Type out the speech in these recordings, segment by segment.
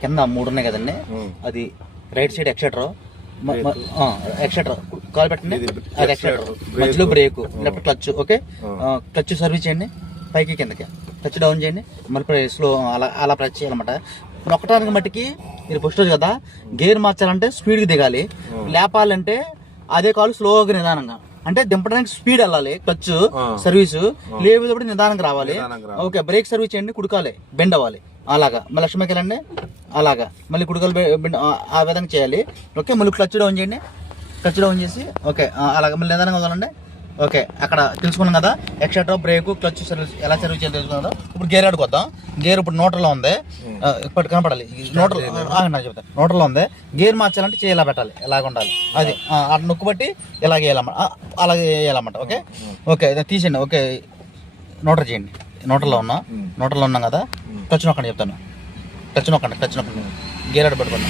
కింద 3 ఉన్నాయి కదండి, అది రైట్ సైడ్ ఎక్సెట్రా కాల్ పెట్టండి, అది ఎక్సెట్రా, మధ్యలో break, left clutch. Okay, clutch service చేయండి, పైకి కిందకి క్లచ్ డౌన్ చేయండి, మళ్ళీ స్లో అలా ప్రెస్ చేయాలన్నమాట. నొక్కడానికి మట్టికి మీరు ఫస్ట్ రోజు కదా, గేర్ మార్చాలంటే స్పీడ్కి దిగాలి, లేపాలంటే అదే కాలు స్లోగా నిదానంగా, అంటే దింపడానికి స్పీడ్ వెళ్ళాలి క్లచ్ సర్వీస్, లేకపోతే నిదానంగా రావాలి. ఓకే, బ్రేక్ సర్వీస్ చేయండి, కుడుకాలి బెండ్ అవ్వాలి, అలాగా మళ్ళీ లక్ష్మీకి వెళ్ళండి, అలాగా మళ్ళీ కుడుకలు ఆ విధంగా చేయాలి. ఓకే, మళ్ళీ క్లచ్ డౌన్ చేయండి, క్లచ్ డౌన్ చేసి ఓకే అలాగా మళ్ళీ నిదానంగా వదలండి. ఓకే, అక్కడ తెలుసుకున్నాం కదా ఎక్సెట్రా, బ్రేక్, క్లచ్ సర్వీస్ ఎలా సర్వీస్ చేయాలి తెలుసుకున్నాం కదా. ఇప్పుడు గేర్ ఆడుకొద్దాం. గేర్ ఇప్పుడు నోటర్లో ఉంది, ఇప్పటి కనపడాలి నోటర్, చెప్తాను నోటర్లో ఉంది. గేర్ మార్చాలంటే చేయి ఇలా పెట్టాలి, ఎలాగ ఉండాలి, అది అటు నొక్కు బట్టి ఇలాగ వేయాలన్నమాట, అలాగే వేయాలన్నమాట. ఓకే ఓకే తీసేయండి. ఓకే, నోటర్ చేయండి, నోటర్లో ఉన్నాం కదా. క్లచ్ నొక్కండి, చెప్తాను క్లచ్ నొక్కండి, గేర్ ఆడ పట్టుకోండి,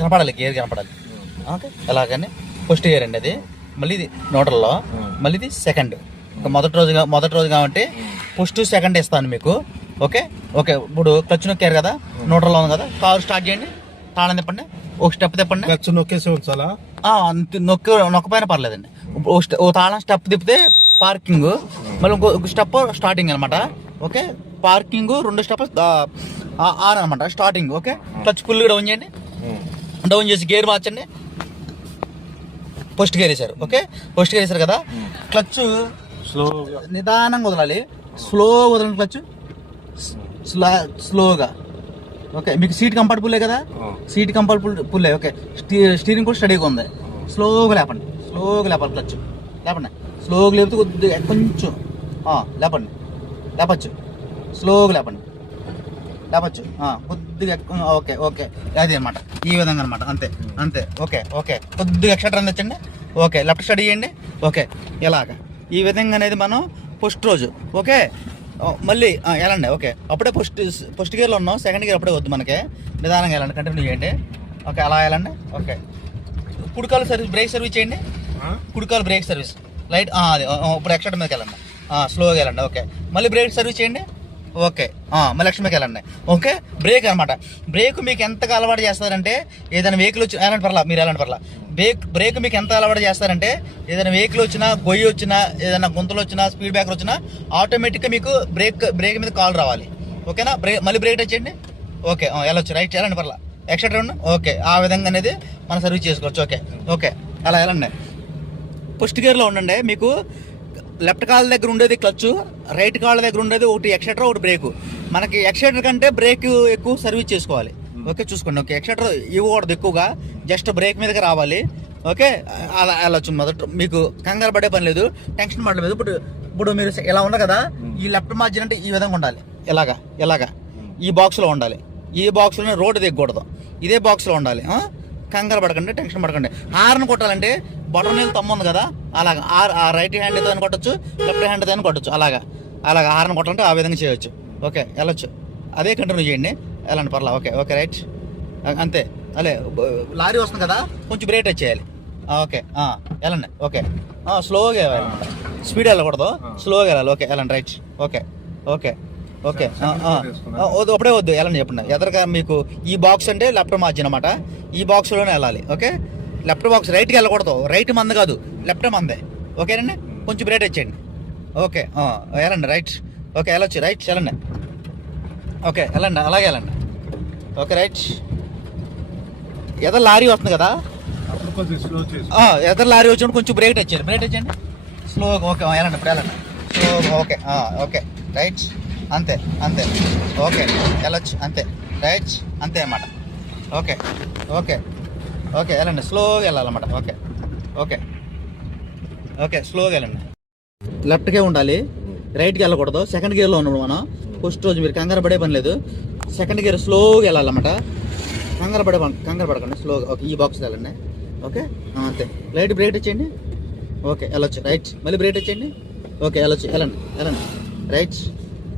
కనపడాలి, గేర్ కనపడాలి. ఓకే, ఎలాగని ఫస్ట్ గేర్ అండి అది, మళ్ళీ ఇది నోటర్లో, మళ్ళీ ఇది సెకండ్. మొదటి రోజు కాబట్టి ఫస్ట్ సెకండ్ ఇస్తాను మీకు. ఓకే ఓకే, ఇప్పుడు క్లచ్ నొక్కారు కదా, నోటర్లో ఉంది కదా, కారు స్టార్ట్ చేయండి, తాళం తిప్పండి, ఒక స్టెప్ తిప్పండి. క్లచ్ నొక్కేసి ఉంచాలా? నొక్కపోయినా పర్లేదండి. ఓ తాళం స్టెప్ తిప్పితే పార్కింగ్, మళ్ళీ ఇంకో స్టెప్ స్టార్టింగ్ అనమాట. ఓకే, పార్కింగ్ 2 స్టెప్స్ ఆన్ అనమాట starting. Okay, clutch full down చేయండి, డౌన్ చేసి గేర్ మార్చండి, ఫస్ట్ గేర్ వేసారు. ఓకే, ఫస్ట్ గేర్ వేసారు కదా, క్లచ్ నిదానంగా వదలాలి, స్లో వదలండి క్లచ్, స్లోగా. ఓకే, మీకు సీట్ కంఫర్టబుల్లే కదా, సీట్ కంఫర్టబుల్లే. ఓకే, స్టీరింగ్ కూడా స్టడీగా ఉంది, స్లోగా లేపండి క్లచ్, లేపండి, స్లోగా లేపితే కొద్దిగా కొంచెం లేపచ్చు, స్లోగా లేపచ్చు కొద్దిగా. ఓకే ఓకే, అది అనమాట, ఈ విధంగా అనమాట, అంతే. ఓకే ఓకే, కొద్దిగా ఎక్స్ట్రా తెచ్చండి. ఓకే, లెఫ్ట్ స్టడీ చేయండి. ఓకే, ఇలాగా ఈ విధంగా అనేది మనం ఫస్ట్ రోజు. ఓకే, మళ్ళీ వెళ్ళండి. ఓకే, అప్పుడే ఫస్ట్ గేర్లో ఉన్నాం, సెకండ్ గేర్ అప్పుడే వద్దు మనకి, నిదానంగా వెళ్ళండి, కంటిన్యూ చేయండి. ఓకే, అలా వెళ్ళండి. ఓకే, కుడికాలు సర్వీస్, బ్రేక్ సర్వీస్ చేయండి, కుడికాలు బ్రేక్ సర్వీస్ లైట్, అది ఇప్పుడు ఎక్స్ట్రా మీదకి వెళ్ళండి, స్లోగా వెళ్ళండి. ఓకే, మళ్ళీ బ్రేక్ సర్వీస్ చేయండి. ఓకే, మళ్ళీ లక్ష్మికి వెళ్ళండి. ఓకే, బ్రేక్ అనమాట. బ్రేక్ మీకు ఎంతగా అలవాటు చేస్తారంటే, ఏదైనా వెహికల్ వచ్చి ఎలాంటి పర్లా, మీరు ఎలాంటి పర్లా, బ్రేక్ మీకు ఎంత అలవాటు చేస్తారంటే, ఏదైనా వెహికల్ వచ్చినా, గొయ్యి వచ్చినా, ఏదైనా గుంతలు వచ్చినా, స్పీడ్ బ్రేకర్ వచ్చినా ఆటోమేటిక్గా మీకు బ్రేక్ మీద కాల్ రావాలి. ఓకేనా, మళ్ళీ బ్రేక్ టచ్ చేయండి. ఓకే, వెళ్ళొచ్చు, రైట్ వెళ్ళండి, పర్లా ఎక్స్ట్రా ఉండి. ఓకే, ఆ విధంగా అనేది మనం సర్వీస్ చేసుకోవచ్చు. ఓకే ఓకే, అలా వెళ్ళండి. ఫస్ట్ గేర్లో ఉండండి. మీకు లెఫ్ట్ కాళ్ళ దగ్గర ఉండేది క్లచ్, రైట్ కాళ్ళ దగ్గర ఉండేది ఒకటి ఎక్సెట్రా, ఒకటి బ్రేకు. మనకి ఎక్సెట్రా కంటే బ్రేక్ ఎక్కువ సర్వీస్ చేసుకోవాలి. ఓకే, చూసుకోండి. ఓకే, ఎక్సెట్రా ఇవ్వకూడదు ఎక్కువగా, జస్ట్ బ్రేక్ మీదకి రావాలి. ఓకే, అలా వెళ్ళొచ్చు. మొదట మీకు కంగారు పడే పని లేదు, టెన్షన్ పడలేదు. ఇప్పుడు మీరు ఇలా ఉండరు కదా, ఈ లెఫ్ట్ మార్జిన్ అంటే ఈ విధంగా ఉండాలి, ఇలాగా ఈ బాక్స్లో ఉండాలి, ఈ బాక్స్లోనే రోడ్డు దిగకూడదు, ఇదే బాక్స్లో ఉండాలి. కంగారు పడకండి, టెన్షన్ పడకండి. హార్న్ కొట్టాలంటే బటన్ నీళ్ళు తమ్ము ఉంది కదా, అలాగా రైట్ హ్యాండ్ ఏదైనా కొట్టచ్చు, లెఫ్ట్ హ్యాండ్ ఏదైనా కొట్టచ్చు, అలాగా హార్న్ కొట్టాలంటే ఆ విధంగా చేయొచ్చు. ఓకే, వెళ్ళొచ్చు, అదే కంటిన్యూ చేయండి, వెళ్ళండి, పర్లా. ఓకే ఓకే, రైట్, అంతే. అలే లారీ వస్తుంది కదా, కొంచెం బ్రేక్ టచ్ చేయాలి. ఓకే, వెళ్ళండి. ఓకే, స్లోగా వెళ్ళాలి, స్పీడ్ వెళ్ళకూడదు, స్లోగా వెళ్ళాలి. ఓకే, వెళ్ళండి, రైట్. ఓకే ఓకే ఓకే, అప్పుడే వద్దు, వెళ్ళండి, చెప్పండి. ఎదరగా మీకు ఈ బాక్స్ అంటే లెఫ్ట్ మార్జిన్ అనమాట, ఈ బాక్స్లోనే వెళ్ళాలి. ఓకే, లెఫ్ట్ బాక్స్, రైట్కి వెళ్ళకూడదు, రైట్ మంద కాదు, లెఫ్ట్ మందే. ఓకేనండి, కొంచెం బ్రేక్ వచ్చేయండి. ఓకే, వెళ్ళండి, రైట్. ఓకే, వెళ్ళొచ్చు, రైట్ వెళ్ళండి. ఓకే, వెళ్ళండి, అలాగే వెళ్ళండి. Okay, right. ఎదరు లారీ వస్తుంది కదా, ఎదరు లారీ వచ్చినప్పుడు కొంచెం బ్రేక్ వచ్చేయండి, స్లోగా. ఓకే, వెళ్ళండి, ఇప్పుడు వెళ్ళండి, స్లోగా. ఓకే ఓకే, రైట్, అంతే. ఓకే, వెళ్ళొచ్చు, అంతే, రైట్, అంతే అన్నమాట. ఓకే ఓకే ఓకే, వెళ్ళండి, స్లోగా వెళ్ళాలన్నమాట. ఓకే ఓకే ఓకే, స్లోగా వెళ్ళండి. లెఫ్ట్కే ఉండాలి, రైట్కి వెళ్ళకూడదు. సెకండ్ గేర్లో ఉన్నాడు మనం ఫస్ట్ రోజు, మీరు కంగారు పడే పని లేదు. సెకండ్ గేర్ స్లోగా వెళ్ళాలన్నమాట, కంగారు పడకండి, స్లోగా. ఓకే, ఈ బాక్స్కి వెళ్ళండి. ఓకే, అంతే. లైట్ బ్రేక్ వచ్చేయండి. ఓకే, వెళ్ళొచ్చు, రైట్. మళ్ళీ బ్రేక్ వచ్చేయండి. ఓకే, వెళ్ళండి, రైట్,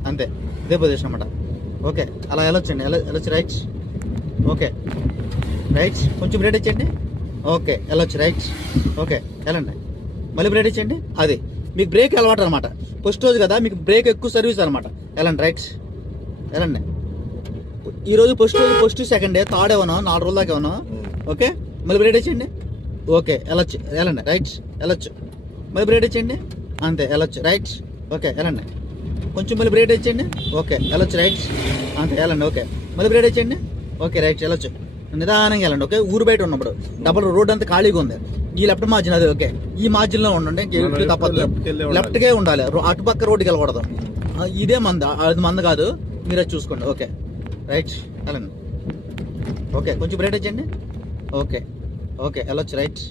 అంతే. ఇదే పొజిషన్ అన్నమాట. ఓకే, అలా వెళ్ళొచ్చు, రైట్. ఓకే, రైట్, కొంచెం బ్రేక్ ఇచ్చండి. ఓకే, వెళ్ళొచ్చు, రైట్. ఓకే, వెళ్ళండి, మళ్ళీ బ్రేక్ ఇచ్చండి. అది మీకు బ్రేక్ అలవాటు అనమాట, ఫస్ట్ రోజు కదా, మీకు బ్రేక్ ఎక్కువ సర్వీస్ అనమాట. వెళ్ళండి, రైట్, వెళ్ళండి. ఈరోజు ఫస్ట్ సెకండ్ డే థర్డ్ ఏమన్నా 4 రోజుల దాకా ఏమన్నా ఓకే మళ్ళీ బ్రేడ్ ఇచ్చేయండి ఓకే వెళ్ళొచ్చు వెళ్ళండి రైట్ వెళ్ళొచ్చు మళ్ళీ బ్రేడ్ ఇచ్చేయండి అంతే వెళ్ళొచ్చు రైట్ ఓకే వెళ్ళండి కొంచెం మళ్ళీ బ్రేడ్ ఇచ్చేయండి ఓకే వెళ్ళొచ్చు రైట్ అంతే వెళ్ళండి ఓకే మళ్ళీ బ్రేడ్ ఇచ్చేయండి ఓకే రైట్ వెళ్ళొచ్చు నిదానంగా వెళ్ళండి ఓకే ఊరు బయట ఉన్నప్పుడు డబల్ రోడ్ అంతా ఖాళీగా ఉంది ఈ లెఫ్ట్ మార్జిన్ అది ఓకే ఈ మార్జిన్ లో ఉండండి ఇంకెప్పుడు తప్పదు లెఫ్ట్ కే ఉండాలి అటుపక్క రోడ్డుకి వెళ్ళకూడదు ఇదే మంద అది మంద కాదు మీరు అది చూసుకోండి ఓకే రైట్ వెళ్ళండి ఓకే కొంచెం బ్రేడ్ ఇచ్చేయండి ఓకే ఓకే వెళ్ళొచ్చు రైట్